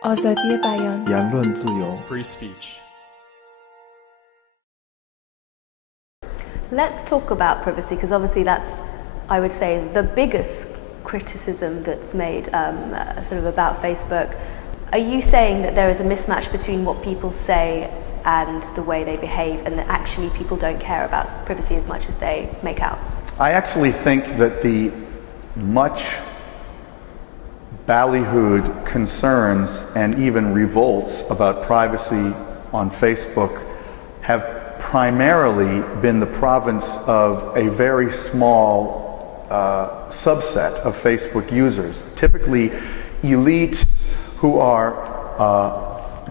آزادی بیان، 言论自由 free speech. Let's talk about privacy, because obviously that's, I would say, the biggest criticism that's made sort of about Facebook. Are you saying that there is a mismatch between what people say and the way they behave, and that actually people don't care about privacy as much as they make out? I actually think that the much ballyhooed concerns and even revolts about privacy on Facebook have primarily been the province of a very small subset of Facebook users, typically elites who are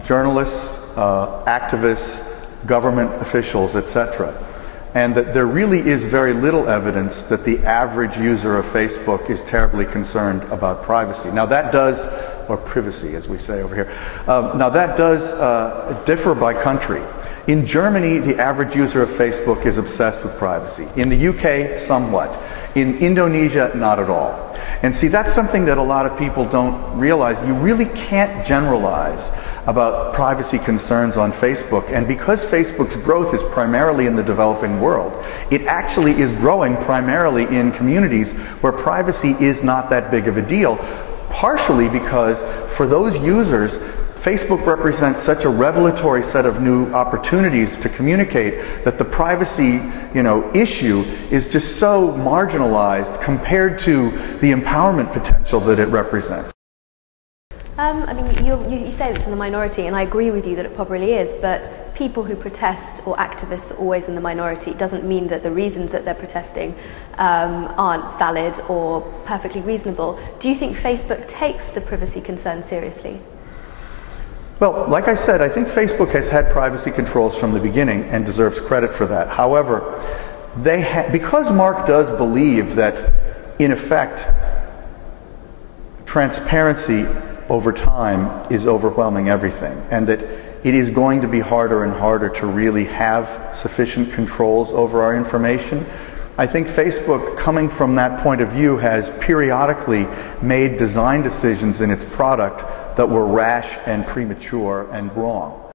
journalists, activists, government officials, etc. And that there really is very little evidence that the average user of Facebook is terribly concerned about privacy. Now that does, or privacy as we say over here, now that does differ by country. In Germany, the average user of Facebook is obsessed with privacy. In the UK, somewhat. In Indonesia, not at all. And see, that's something that a lot of people don't realize. You really can't generalize about privacy concerns on Facebook. And because Facebook's growth is primarily in the developing world, it actually is growing primarily in communities where privacy is not that big of a deal, partially because for those users, Facebook represents such a revelatory set of new opportunities to communicate that the privacy, issue is just so marginalized compared to the empowerment potential that it represents. I mean, you say it's in the minority, and I agree with you that it probably is, but people who protest or activists are always in the minority. It doesn't mean that the reasons that they're protesting aren't valid or perfectly reasonable. Do you think Facebook takes the privacy concern seriously? Well, like I said, I think Facebook has had privacy controls from the beginning and deserves credit for that. However, because Mark does believe that, in effect, transparency over time is overwhelming everything, and that it is going to be harder and harder to really have sufficient controls over our information, I think Facebook, coming from that point of view, has periodically made design decisions in its product that were rash and premature and wrong.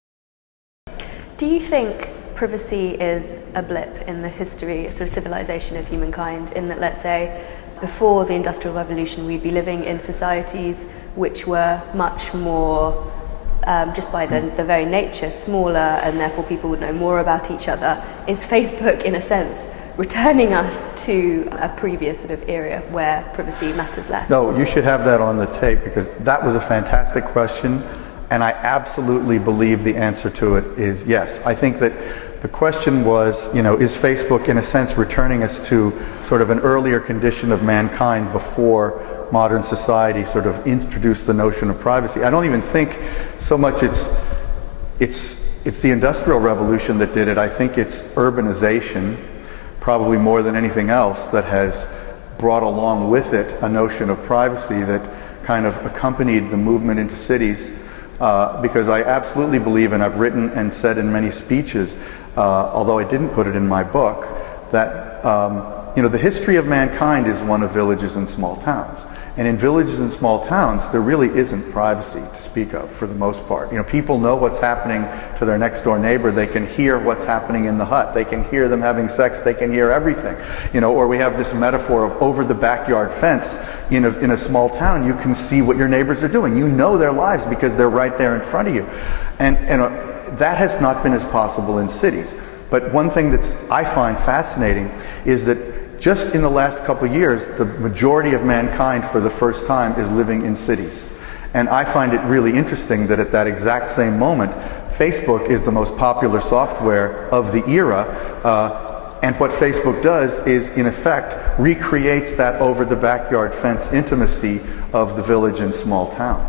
Do you think privacy is a blip in the history, sort of civilization of humankind, in that, let's say, before the Industrial Revolution, we'd be living in societies which were much more, just by the very nature, smaller, and therefore people would know more about each other? Is Facebook, in a sense, returning us to a previous sort of era where privacy matters less? No, you should have that on the tape, because that was a fantastic question, and I absolutely believe the answer to it is yes. I think that the question was, is Facebook in a sense returning us to sort of an earlier condition of mankind before modern society sort of introduced the notion of privacy? I don't even think so much it's the Industrial Revolution that did it. I think it's urbanization, probably more than anything else, that has brought along with it a notion of privacy that kind of accompanied the movement into cities, because I absolutely believe, and I've written and said in many speeches, although I didn't put it in my book, that the history of mankind is one of villages and small towns. And in villages and small towns, there really isn't privacy to speak of for the most part. People know what's happening to their next door neighbor. They can hear what's happening in the hut. They can hear them having sex. They can hear everything. Or we have this metaphor of over the backyard fence. In a small town, you can see what your neighbors are doing. You know their lives because they're right there in front of you. And that has not been as possible in cities. But one thing that I find fascinating is that just in the last couple of years, the majority of mankind for the first time is living in cities. And I find it really interesting that at that exact same moment, Facebook is the most popular software of the era, and what Facebook does is, in effect, recreates that over the backyard fence intimacy of the village and small town.